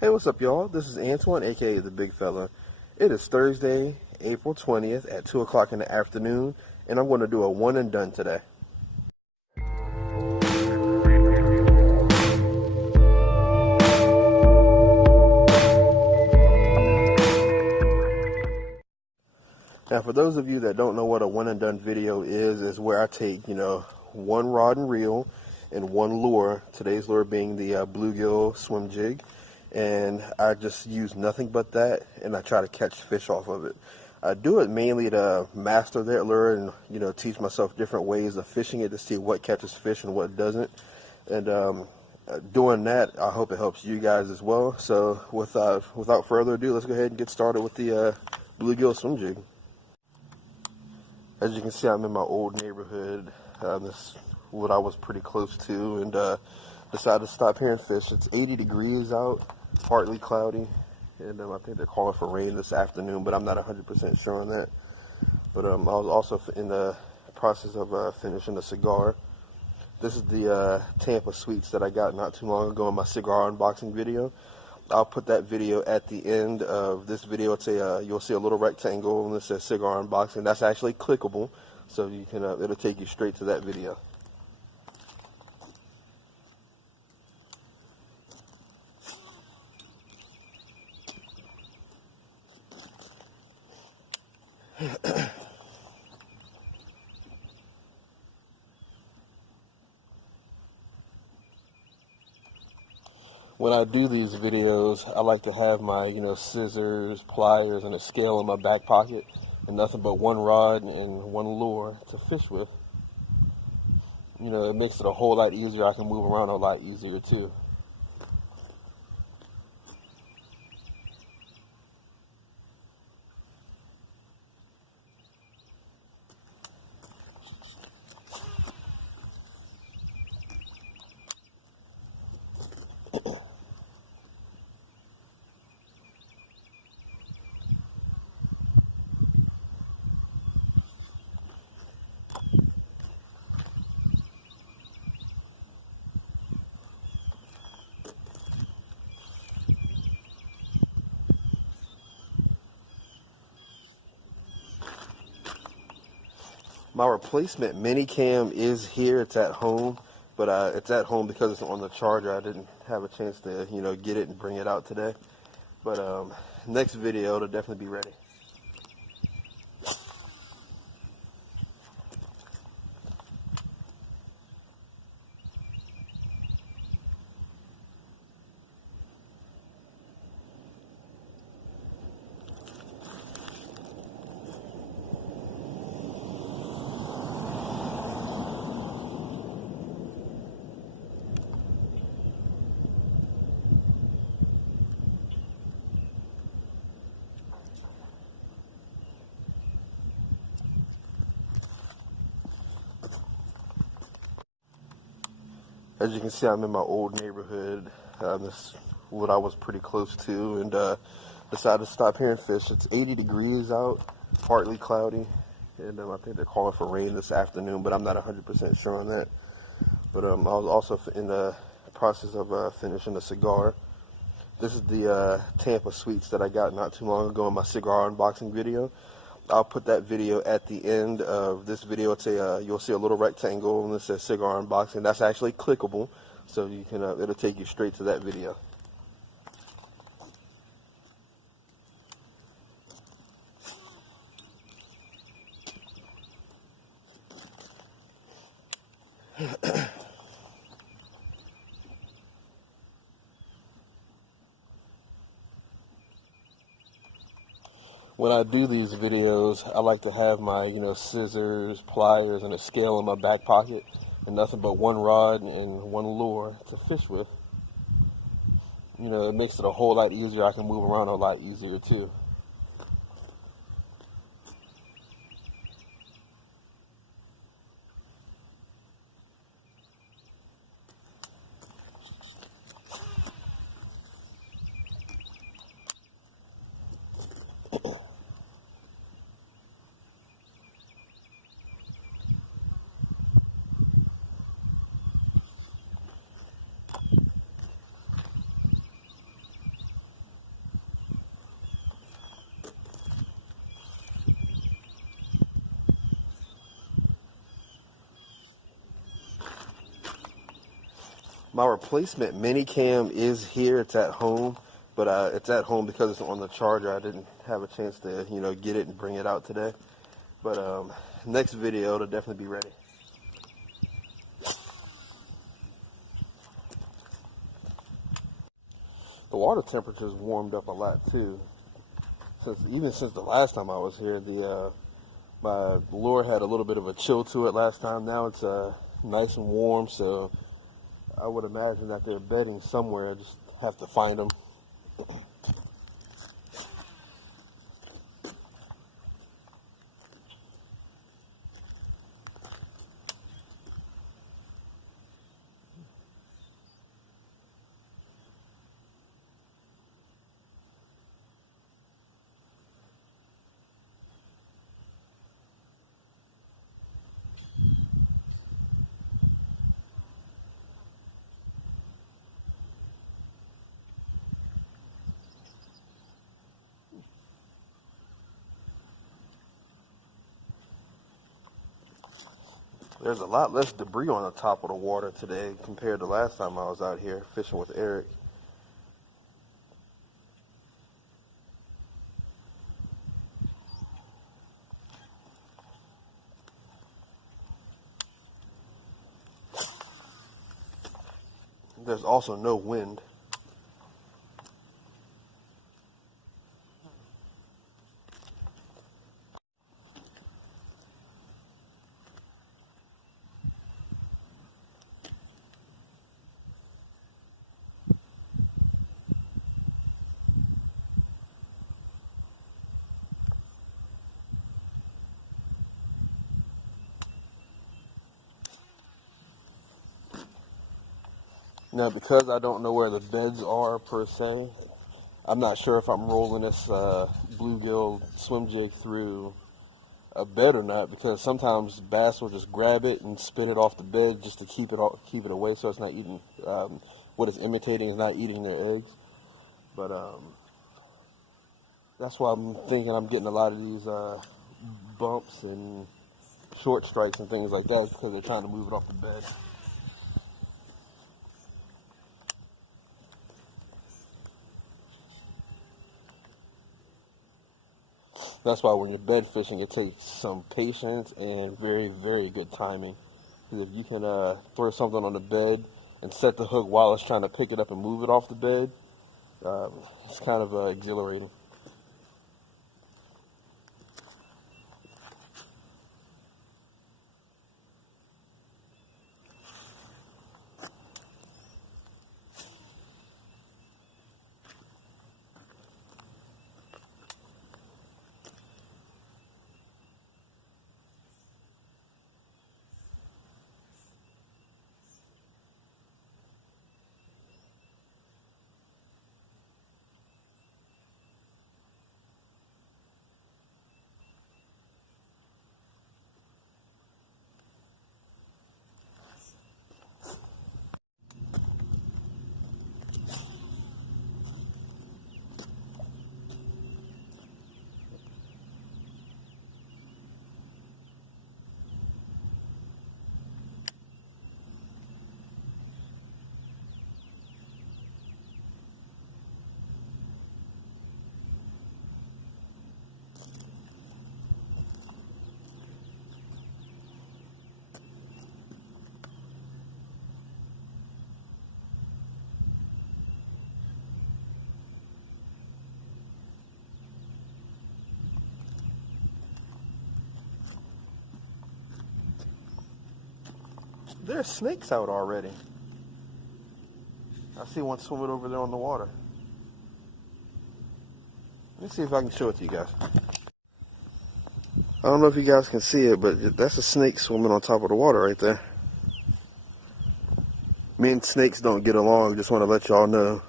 Hey, what's up, y'all? This is Antoine, aka the Bigfella. It is Thursday, April 20th at 2 o'clock in the afternoon, and I'm going to do a one and done today. Now, for those of you that don't know what a one and done video is where I take, one rod and reel and one lure. Today's lure being the bluegill swim jig. And I just use nothing but that, and I try to catch fish off of it. I do it mainly to master that lure and, teach myself different ways of fishing it to see what catches fish and what doesn't. And doing that, I hope it helps you guys as well. So without further ado, let's go ahead and get started with the bluegill swim jig. As you can see, I'm in my old neighborhood. This what I was pretty close to, and decided to stop here and fish. It's 80 degrees out, partly cloudy, and I think they're calling for rain this afternoon, but I'm not 100% sure on that. But I was also in the process of finishing a cigar. This is the Tampa Sweets that I got not too long ago in my cigar unboxing video. I'll put that video at the end of this video. It's you'll see a little rectangle and it says cigar unboxing. That's actually clickable, so you can it'll take you straight to that video. When I do these videos, I like to have my, scissors, pliers, and a scale in my back pocket, and nothing but one rod and one lure to fish with. It makes it a whole lot easier. I can move around a lot easier too. My replacement mini cam is here. It's at home, but it's at home because it's on the charger. I didn't have a chance to, get it and bring it out today. But next video, it'll definitely be ready. As you can see, I'm in my old neighborhood. This what I was pretty close to, and decided to stop here and fish. It's 80 degrees out, partly cloudy, and I think they're calling for rain this afternoon, but I'm not 100% sure on that. But I was also in the process of finishing a cigar. This is the Tampa Sweets that I got not too long ago in my cigar unboxing video. I'll put that video at the end of this video. It's you'll see a little rectangle and it says cigar unboxing. That's actually clickable, so you can it'll take you straight to that video. When I do these videos, I like to have my, scissors, pliers, and a scale in my back pocket, and nothing but one rod and one lure to fish with. It makes it a whole lot easier. I can move around a lot easier too. My replacement mini cam is here. It's at home, but it's at home because it's on the charger. I didn't have a chance to, get it and bring it out today. But next video, it'll definitely be ready. The water temperature's warmed up a lot too. Even since the last time I was here, my lure had a little bit of a chill to it last time. Now it's nice and warm, so I would imagine that they're bedding somewhere. Just have to find them. There's a lot less debris on the top of the water today compared to last time I was out here fishing with Eric. There's also no wind. Now, because I don't know where the beds are per se, I'm not sure if I'm rolling this bluegill swim jig through a bed or not, because sometimes bass will just grab it and spit it off the bed just to keep it away, so it's not eating. What it's imitating is not eating their eggs. But that's why I'm thinking I'm getting a lot of these bumps and short strikes and things like that, because they're trying to move it off the bed. That's why when you're bed fishing, it takes some patience and very, very good timing. Because if you can throw something on the bed and set the hook while it's trying to pick it up and move it off the bed, it's kind of exhilarating. There's snakes out already. I see one swimming over there on the water. Let me see if I can show it to you guys. I don't know if you guys can see it, but that's a snake swimming on top of the water right there. Me and snakes don't get along, just want to let y'all know.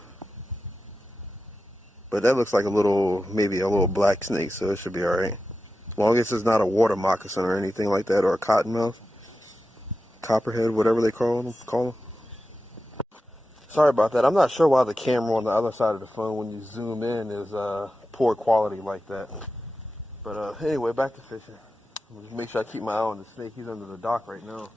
But that looks like maybe a little black snake, so it should be alright. As long as it's not a water moccasin or anything like that, or a cottonmouth, copperhead, whatever they call them. Sorry about that. I'm not sure why the camera on the other side of the phone, when you zoom in, is poor quality like that. But anyway, back to fishing. Make sure I keep my eye on the snake. He's under the dock right now.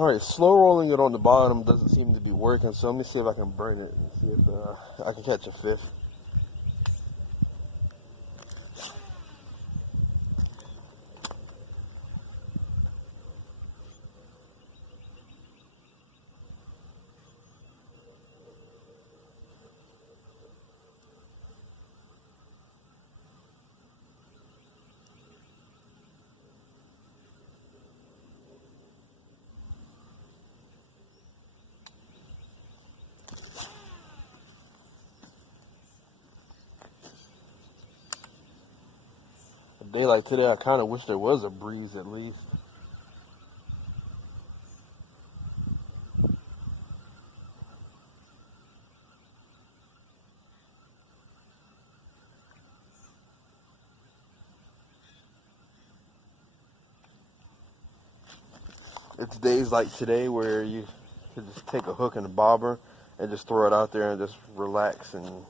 Alright, slow rolling it on the bottom doesn't seem to be working, so let me see if I can burn it and see if I can catch a fish. A day like today, I kind of wish there was a breeze at least. It's days like today where you can just take a hook and a bobber and just throw it out there and just relax and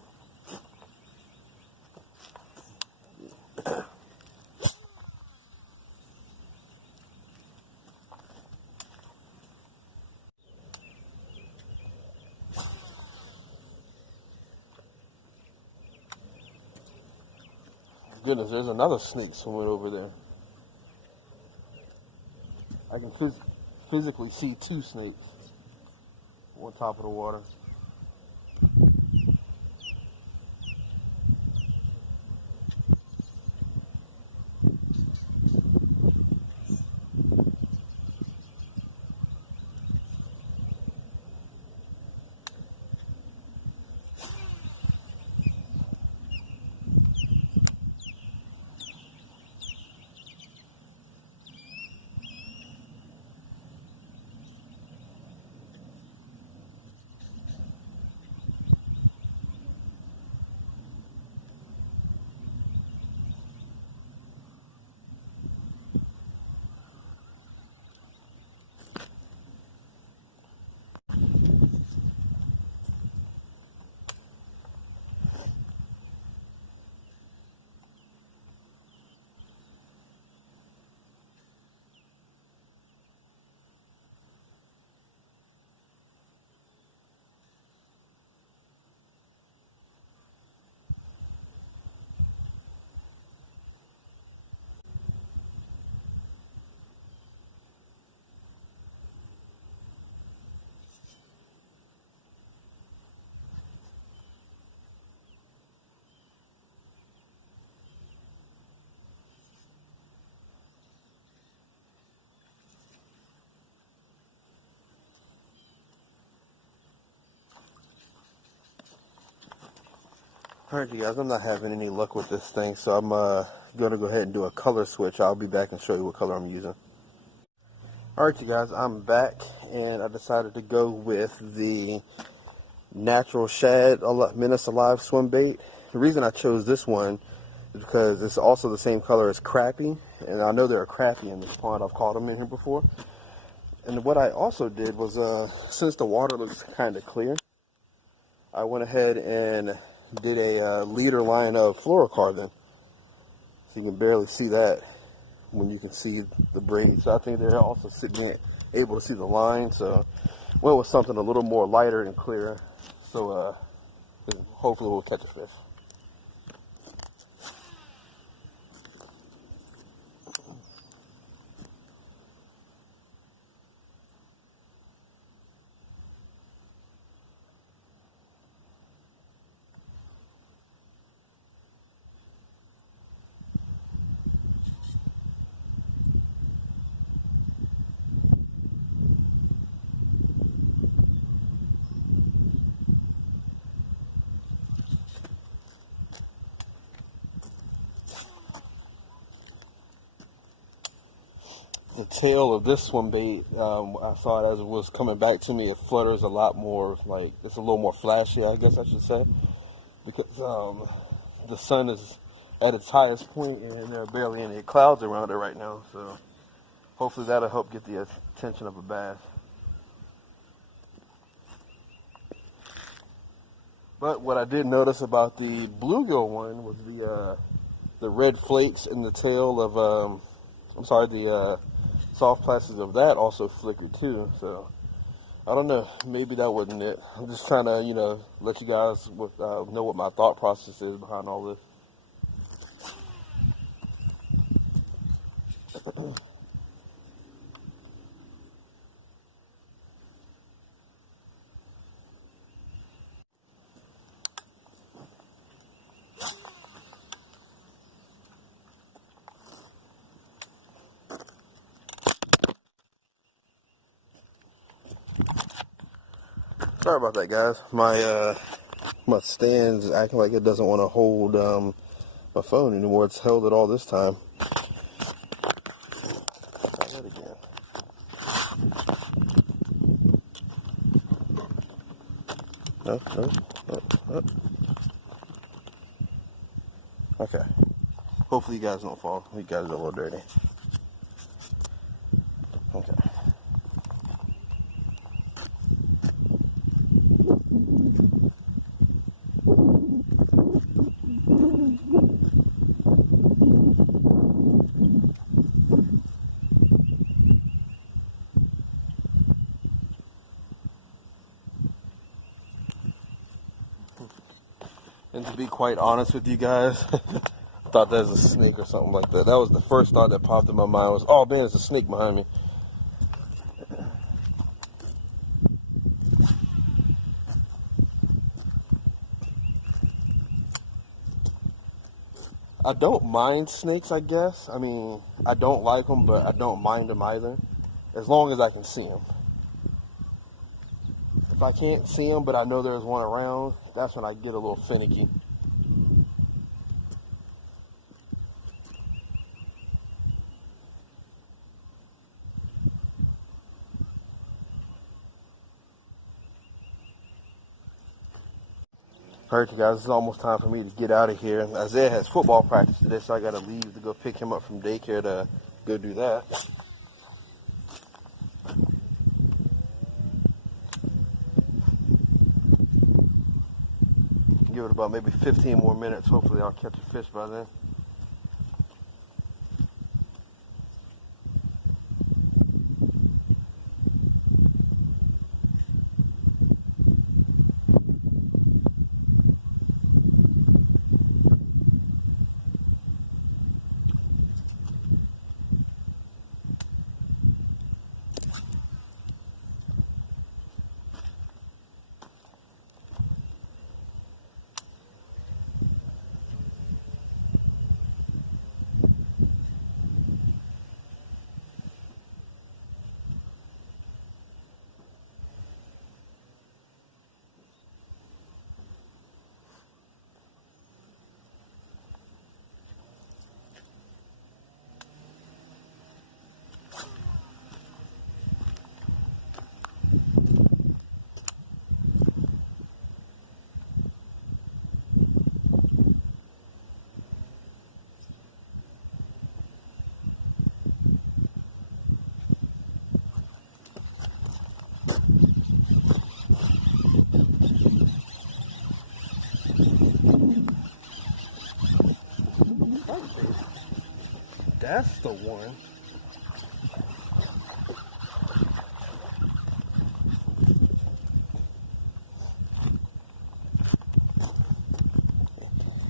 goodness, there's another snake swimming over there. I can physically see two snakes on top of the water. Alright, you guys, I'm not having any luck with this thing, so I'm going to go ahead and do a color switch. I'll be back and show you what color I'm using. Alright, you guys, I'm back, and I decided to go with the Natural Shad Menace Alive Swim Bait. The reason I chose this one is because it's also the same color as crappie, and I know there are crappie in this pond. I've caught them in here before. And what I also did was, since the water looks kind of clear, I went ahead and did a leader line of fluorocarbon. So you can barely see that when you can see the braid. So I think they're also being able to see the line. So went with something a little more lighter and clearer. So hopefully we'll catch a fish. The tail of this swim bait, I saw it as it was coming back to me. It flutters a lot more, like it's a little more flashy, I guess I should say, because the sun is at its highest point and there are barely any clouds around it right now. So hopefully that'll help get the attention of a bass. But what I did notice about the bluegill one was the red flakes in the tail of, soft plastics of that also flickered too. So I don't know. Maybe that wasn't it. I'm just trying to, let you guys know what my thought process is behind all this. Sorry about that, guys. My stand's acting like it doesn't want to hold my phone anymore. It's held it all this time. Try that again. No, no, no, no. Okay. Hopefully you guys don't fall. You guys are a little dirty. Okay. And to be quite honest with you guys, I thought that was a snake or something like that. That was the first thought that popped in my mind was, oh man, there's a snake behind me. I don't mind snakes, I guess. I mean, I don't like them, but I don't mind them either, as long as I can see them. If I can't see them, but I know there's one around, that's when I get a little finicky. Alright, you guys, it's almost time for me to get out of here. Isaiah has football practice today, so I gotta leave to go pick him up from daycare to go do that. Give it about maybe 15 more minutes. Hopefully I'll catch a fish by then. That's the one.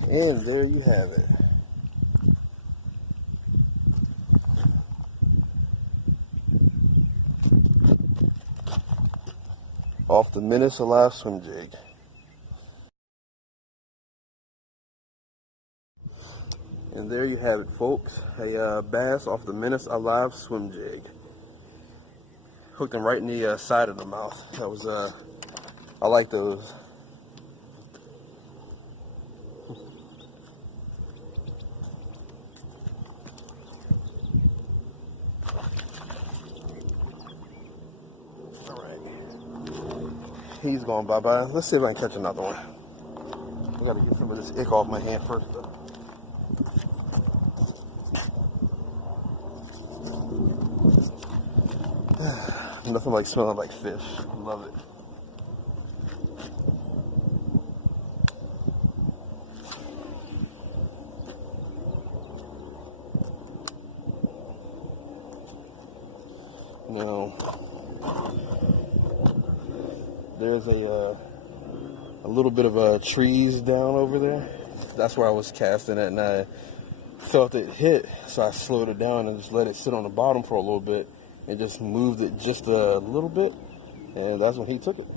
And there you have it. Off the Menace Alive Swim Jig. And there you have it, folks. A bass off the Menace Alive Swim Jig. Hooked him right in the side of the mouth. That was, I like those. He's going bye-bye. Let's see if I can catch another one. I gotta get some of this ick off my hand first, though. Nothing like smelling like fish. Love it. Now, there's a little bit of trees down over there. That's where I was casting it, and I felt it hit, so I slowed it down and just let it sit on the bottom for a little bit and just moved it just a little bit, and that's when he took it.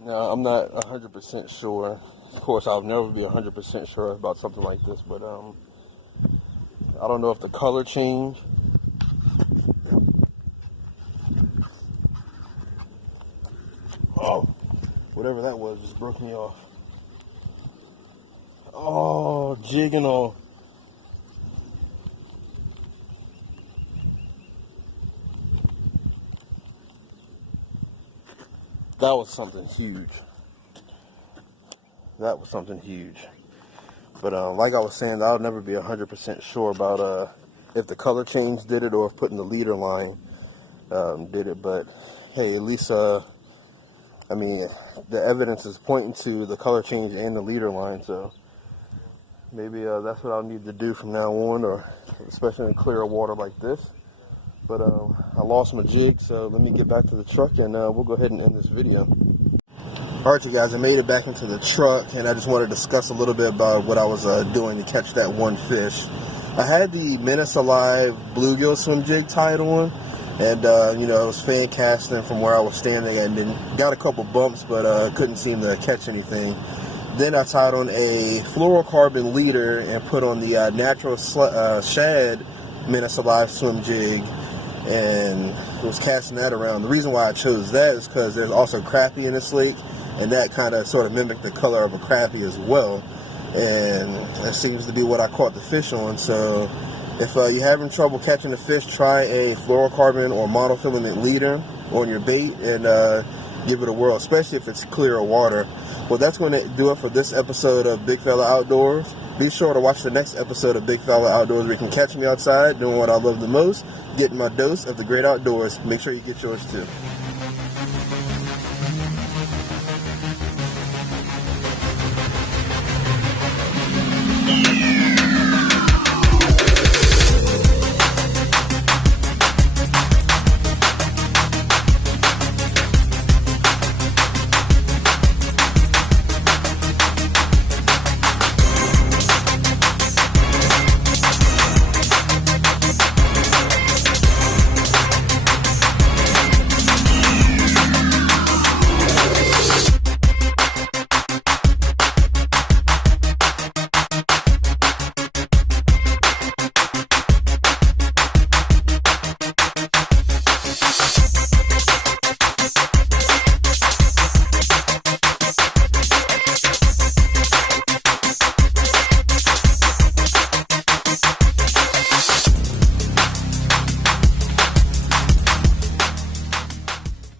Now, I'm not 100% sure. Of course, I'll never be 100% sure about something like this, but I don't know if the color changed. Oh, whatever that was just broke me off. Oh, jig and all. That was something huge. That was something huge. But like I was saying, I'll never be 100% sure about if the color change did it or if putting the leader line did it. But hey, at least I mean, the evidence is pointing to the color change and the leader line. So maybe that's what I'll need to do from now on, or especially in clear water like this. But I lost my jig, so let me get back to the truck and we'll go ahead and end this video. Alright you guys, I made it back into the truck and I just want to discuss a little bit about what I was doing to catch that one fish. I had the Menace Alive Bluegill Swim Jig tied on, and you know, I was fan casting from where I was standing and then got a couple bumps, but couldn't seem to catch anything. Then I tied on a fluorocarbon leader and put on the natural shad Menace Alive Swim Jig, and was casting that around. The reason why I chose that is because there's also crappie in this lake, and that kind of sort of mimicked the color of a crappie as well, and that seems to be what I caught the fish on. So if you're having trouble catching a fish, try a fluorocarbon or monofilament leader on your bait and give it a whirl, especially if it's clear water. Well, that's going to do it for this episode of Bigfella Outdoors. Be sure to watch the next episode of Bigfella Outdoors where you can catch me outside doing what I love the most, getting my dose of the great outdoors. Make sure you get yours too.